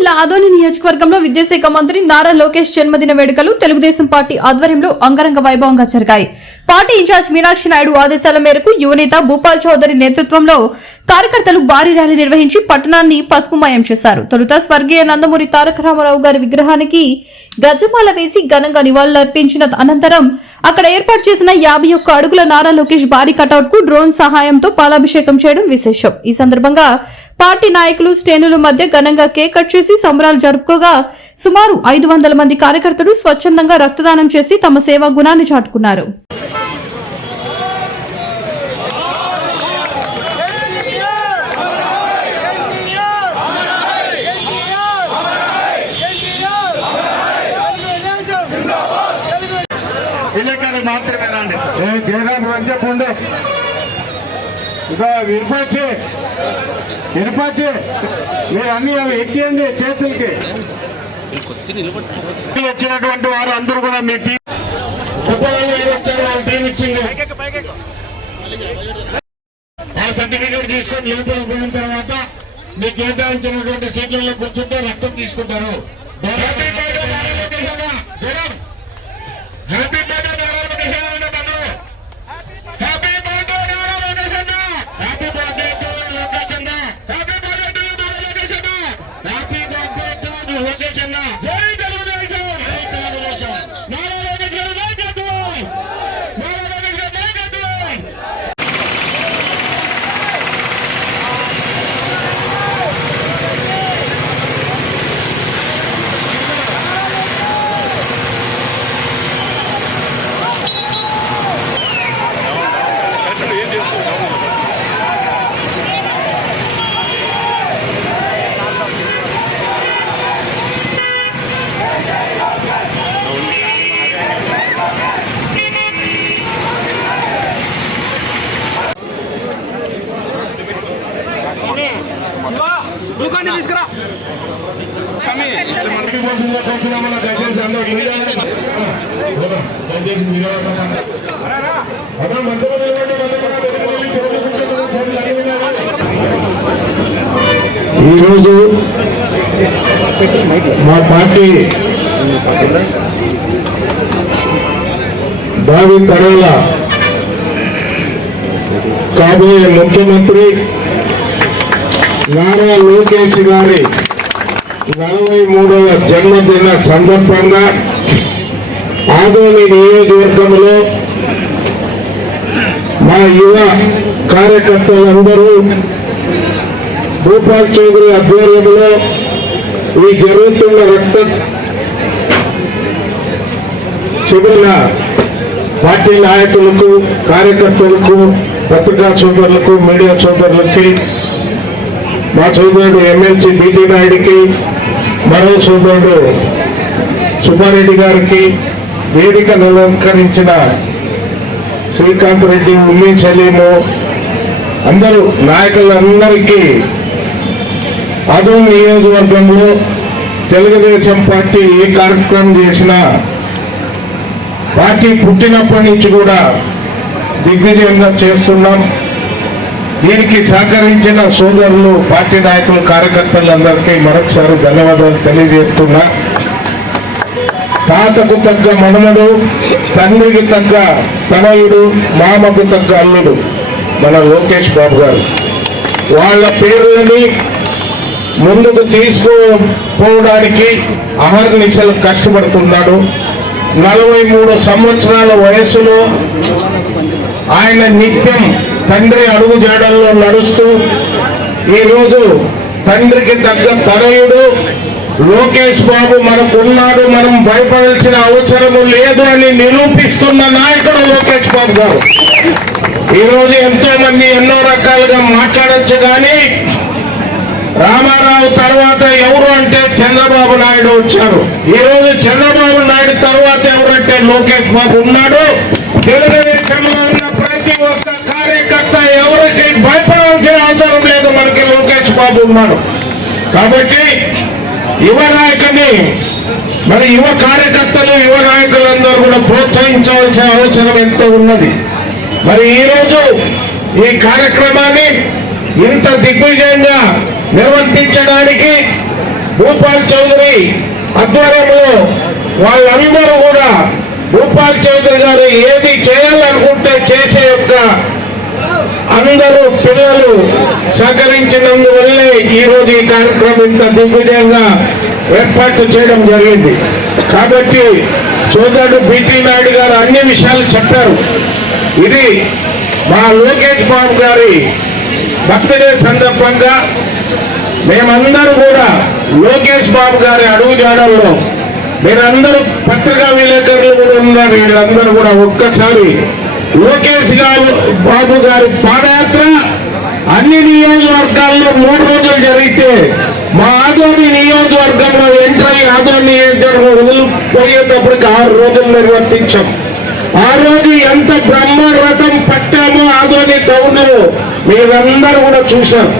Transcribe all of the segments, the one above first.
జిల్లా ఆదోని నియోజకవర్గంలో విద్యాశాఖ మంత్రి నారా లోకేష్ జన్మదిన వేడుకలు తెలుగుదేశం పార్టీ ఆధ్వర్యంలో అంగరంగ వైభవంగా జరిగాయి. పార్టీ ఇన్ఛార్జ్ మీనాక్షి నాయుడు ఆదేశాల మేరకు యువనేత భూపాల్ చౌదరి నేతృత్వంలో కార్యకర్తలు భారీ ర్యాలీ నిర్వహించి పట్టణాన్ని పసుపుమయం చేశారు. తొలుత స్వర్గీయ నందమూరి తారక రామారావు గారి విగ్రహానికి గజమాల వేసి ఘనంగా నివాళులర్పించిన అనంతరం అక్కడ ఏర్పాటు చేసిన యాభై ఒక్క అడుగుల నారా లోకేష్ భారీ కటౌట్కు డ్రోన్ సహాయంతో పాలాభిషేకం చేయడం విశేషం. ఈ సందర్భంగా పార్టీ నాయకులు శ్రేణుల మధ్య ఘనంగా కేక్ కట్ చేసి సంబరాలు జరుపుకోగా సుమారు ఐదు వందల మంది కార్యకర్తలు స్వచ్ఛందంగా రక్తదానం చేసి తమ సేవా గుణాన్ని చాటుకున్నారు. విలేకరులు మాత్రమే రండి. ఏ జయరాం రంజపుండే ఇక విరిపచ్చి. విరిపచ్చి. మీరు అన్ని అవి ఎక్కియండి చేతులకి. వచ్చినటువంటి వారు అందరూ కూడా మీ టీం టీం ఇచ్చింది ఆ సర్టిఫికేట్ తీసుకొని లోపల పోయిన తర్వాత మీకు కేటాయించినటువంటి సీట్లలో కూర్చుంటే రక్తం తీసుకుంటారు. హ్యాపీ బర్త్డే నారా లోకేష్ అన్న. జగన్. హ్యాపీ బర్త్డే నారా లోకేష్ అన్న అంటే అందరూ. హ్యాపీ బర్త్డే నారా లోకేష్ అన్న. హ్యాపీ బర్త్డే టు లోకేష్ అన్న. Happy birthday to Nara Lokesh అన్న. హ్యాపీ బర్త్డే టు లోకేష్ అన్న. జై తెలుగుదేశం. జై తెలుగుదేశం. నారా లోకేష్ గారి నాయకత్వం. నారా లోకేష్ గారి నాయకత్వం. దూకాన్ని తీసుకురా ఈరోజు మా పార్టీ భావి తరాల కాబోయే ముఖ్యమంత్రి నారా లోకేష్ గారి నలభై మూడవ జన్మదిన సందర్భంగా ఆదోని నియోజకవర్గంలో మా యువ కార్యకర్తలందరూ భూపాల్ చౌదరి ఆధ్వర్యంలో ఈ జరుగుతున్న రక్త శిబిర పార్టీ నాయకులకు కార్యకర్తలకు పత్రికా సోదరులకు మీడియా సోదరులకి మా సోదరుడు ఎమ్మెల్సీ బిటి నాయుడికి మరో సోదరుడు సుబ్బారెడ్డి గారికి వేదిక నిలంకరించిన శ్రీకాంత్ రెడ్డి ఉమ్మి సలీము అందరూ నాయకులందరికీ అదో నియోజకవర్గంలో తెలుగుదేశం పార్టీ ఏ కార్యక్రమం చేసినా పార్టీ పుట్టినప్పటి నుంచి కూడా దిగ్విజయంగా చేస్తున్నాం. దీనికి సహకరించిన సోదరులు పార్టీ నాయకులు కార్యకర్తలందరికీ మరొకసారి ధన్యవాదాలు తెలియజేస్తున్నా. తాతకు తగ్గ మనుమడు తండ్రికి తగ్గ తనయుడు మామకు తగ్గ అల్లుడు మన లోకేష్ బాబు గారు. వాళ్ళ పేర్లని ముందుకు తీసుకుపోవడానికి అహర్నిశలు కష్టపడుతున్నాడు. నలభై మూడు సంవత్సరాల వయసులో ఆయన నిత్యం తండ్రి అడుగు జాడల్లో నడుస్తూ ఈరోజు తండ్రికి తగ్గ తనయుడు లోకేష్ బాబు మనకున్నాడు మనం భయపడాల్సిన అవసరము లేదు అని నిరూపిస్తున్న నాయకుడు లోకేష్ బాబు గారు. ఈరోజు ఎంతో మంది ఎన్నో రకాలుగా మాట్లాడచ్చు కానీ రామారావు తర్వాత ఎవరు అంటే చంద్రబాబు నాయుడు వచ్చారు. ఈ రోజు చంద్రబాబు నాయుడు తర్వాత ఎవరంటే లోకేష్ బాబు ఉన్నాడు. తెలుగుదేశంలో ఉన్న ప్రతి ఒక్క కార్యకర్త ఎవరికి భయపడాల్సిన అవసరం లేదు. మనకి లోకేష్ బాబు ఉన్నాడు. కాబట్టి యువ నాయకుని మరి యువ కార్యకర్తలు యువ నాయకులందరూ కూడా ప్రోత్సహించవలసిన అవసరం ఎంతో ఉన్నది. మరి ఈరోజు ఈ కార్యక్రమాన్ని ఇంత దిగ్విజయంగా నిర్వర్తించడానికి భూపాల్ చౌదరి ఆధ్వర్యంలో వాళ్ళందరూ కూడా భూపాల్ చౌదరి గారు ఏది చేయాలనుకుంటే చేసే యొక్క అందరూ పిల్లలు సహకరించినందువల్లే ఈ ఈ కార్యక్రమం ఇంత దిగ్విజయంగా ఏర్పాటు చేయడం జరిగింది. కాబట్టి సోదరుడు బిటి నాయుడు గారు అన్ని విషయాలు చెప్పారు. ఇది మా లోకేష్ బాబు గారి బర్త్డే సందర్భంగా మేమందరూ కూడా లోకేష్ బాబు గారి అడుగు జాడల్లో మీరందరూ పత్రికా విలేకరులు కూడా ఉన్నారు. వీళ్ళందరూ కూడా ఒక్కసారి లోకేష్ గారు బాబు గారి పాదయాత్ర. అన్ని నియోజకవర్గాల్లో మూడు రోజులు జరిగితే మా ఆదోని నియోజకవర్గంలో ఎంటర్ అయ్యి ఆదోని నియోజకవర్గం వదిలిపోయేటప్పటికి ఆరు రోజులు నిర్వర్తించాం. ఆ రోజు ఎంత బ్రహ్మరథం పట్టామో ఆదోని టౌన్ మీరందరూ కూడా చూశారు.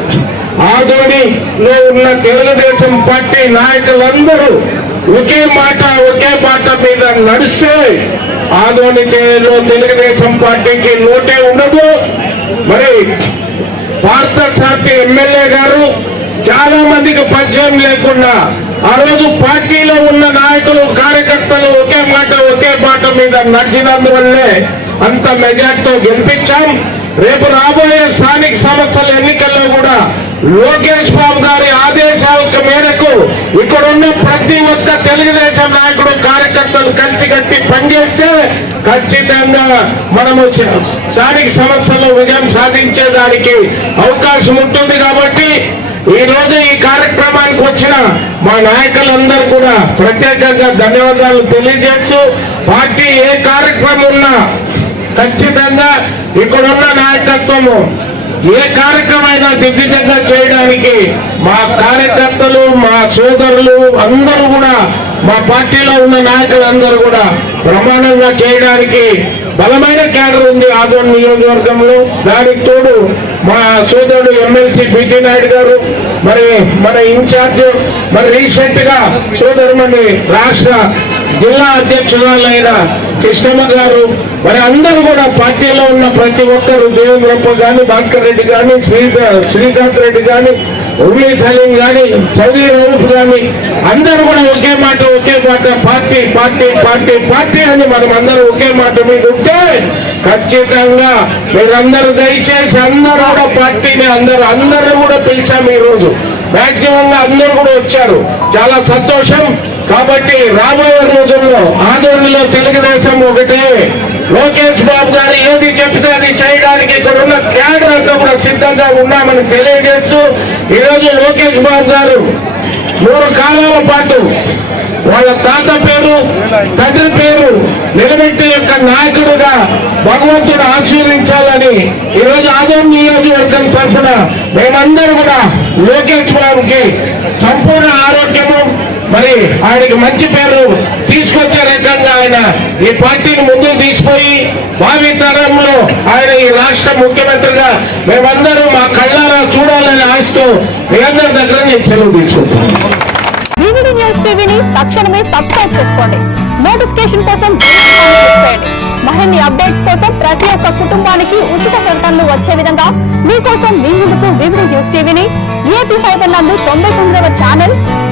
ఆదోనిలో ఉన్న తెలుగుదేశం పార్టీ నాయకులందరూ ఒకే మాట ఒకే మాట మీద నడిస్తే ఆధునికలో తెలుగుదేశం పార్టీకి లోటే ఉండదు. మరి భారత సారథి ఎమ్మెల్యే గారు చాలా మందికి పరిచయం లేకుండా ఆ రోజు పార్టీలో ఉన్న నాయకులు కార్యకర్తలు ఒకే మాట ఒకే మాట మీద నడిచినందువల్లే అంత మెజార్టీతో గెలిపించాం. రేపు రాబోయే స్థానిక సంస్థల ఎన్నికల్లో కూడా లోకేష్ బాబు గారి ఆదేశాల మేరకు ఇక్కడ ఉన్న ప్రతి ఒక్క తెలుగుదేశం నాయకుడు కార్యకర్తలు కలిసికట్టి పనిచేస్తే ఖచ్చితంగా మనము స్థానిక సమస్యల్లో విజయం సాధించేదానికి అవకాశం ఉంటుంది కాబట్టి ఈ రోజు ఈ కార్యక్రమానికి వచ్చిన మా నాయకులందరూ కూడా ప్రత్యేకంగా ధన్యవాదాలు తెలియజేస్తూ పార్టీ ఏ కార్యక్రమం ఉన్నా ఖచ్చితంగా ఇక్కడున్న నాయకత్వము ఏ కార్యక్రమైనా దిగ్విజంగా చేయడానికి మా కార్యకర్తలు మా సోదరులు అందరూ కూడా మా పార్టీలో ఉన్న నాయకులందరూ కూడా ప్రమాణంగా చేయడానికి బలమైన క్యాడర్ ఉంది ఆదోన్ నియోజకవర్గంలో. దానికి తోడు మా సోదరుడు ఎమ్మెల్సీ బిటి నాయుడు గారు మరి మన ఇన్ఛార్జ్ మరి రీసెంట్గా సోదరుమణి రాష్ట్ర జిల్లా అధ్యక్షురాలైన కృష్ణమ్మ గారు మరి అందరూ కూడా పార్టీలో ఉన్న ప్రతి ఒక్కరు దేవేంద్రప్ప గాని భాస్కర్ రెడ్డి గాని శ్రీ శ్రీకాంత్ రెడ్డి గాని ఉర్లీ సలీం గాని సౌదీ రౌఫ్ గాని అందరూ కూడా ఒకే మాట ఒకే మాట పార్టీ పార్టీ పార్టీ పార్టీ అని మనం అందరూ ఒకే మాట మీద ఉంటే ఖచ్చితంగా మీరందరూ దయచేసి అందరూ కూడా పార్టీని అందరూ అందరూ కూడా పిలిచాము ఈ రోజు అందరూ కూడా వచ్చారు. చాలా సంతోషం. కాబట్టి రాబోయే రోజుల్లో ఆందోళనలో తెలుగుదేశం ఒకటే. లోకేష్ బాబు గారు ఏది చెప్తే అది చేయడానికి ఇక్కడ ఉన్న క్యాడర్ అంతా కూడా సిద్ధంగా ఉన్నామని తెలియజేస్తూ ఈరోజు లోకేష్ బాబు గారు మూడు కాలాల పాటు వాళ్ళ తాత పేరు తండ్రి పేరు నిలబెట్టి యొక్క నాయకుడుగా భగవంతుడు ఆశీర్వించాలని ఈరోజు ఆదోన్ నియోజకవర్గం తరఫున మేమందరూ కూడా లోకేష్ బాబుకి సంపూర్ణ ఆరోగ్యము మరి ఆయనకి మంచి పేరు తీసుకొచ్చే రకంగా ఆయన ఈ పార్టీని ముందుకు తీసుకుపోయి భావి తరంలో ఆయన ఈ రాష్ట్ర ముఖ్యమంత్రిగా మేమందరూ మా కళ్ళారా చూడాలని ఆశతో మీ అందరి దగ్గర నేను సెలవు తీసుకుంటాను తక్షణమే సబ్స్క్రైబ్ చేసుకోండి. నోటిఫికేషన్ కోసం మరిన్ని అప్డేట్స్ కోసం ప్రతి ఒక్క కుటుంబానికి ఉచిత ప్రకటనలు వచ్చే విధంగా మీకోసం మీ ముందుకు వివిడి న్యూస్ టీవీని ఏపీ ఫైవ్ నందు తొంభై తొమ్మిదవ ఛానల్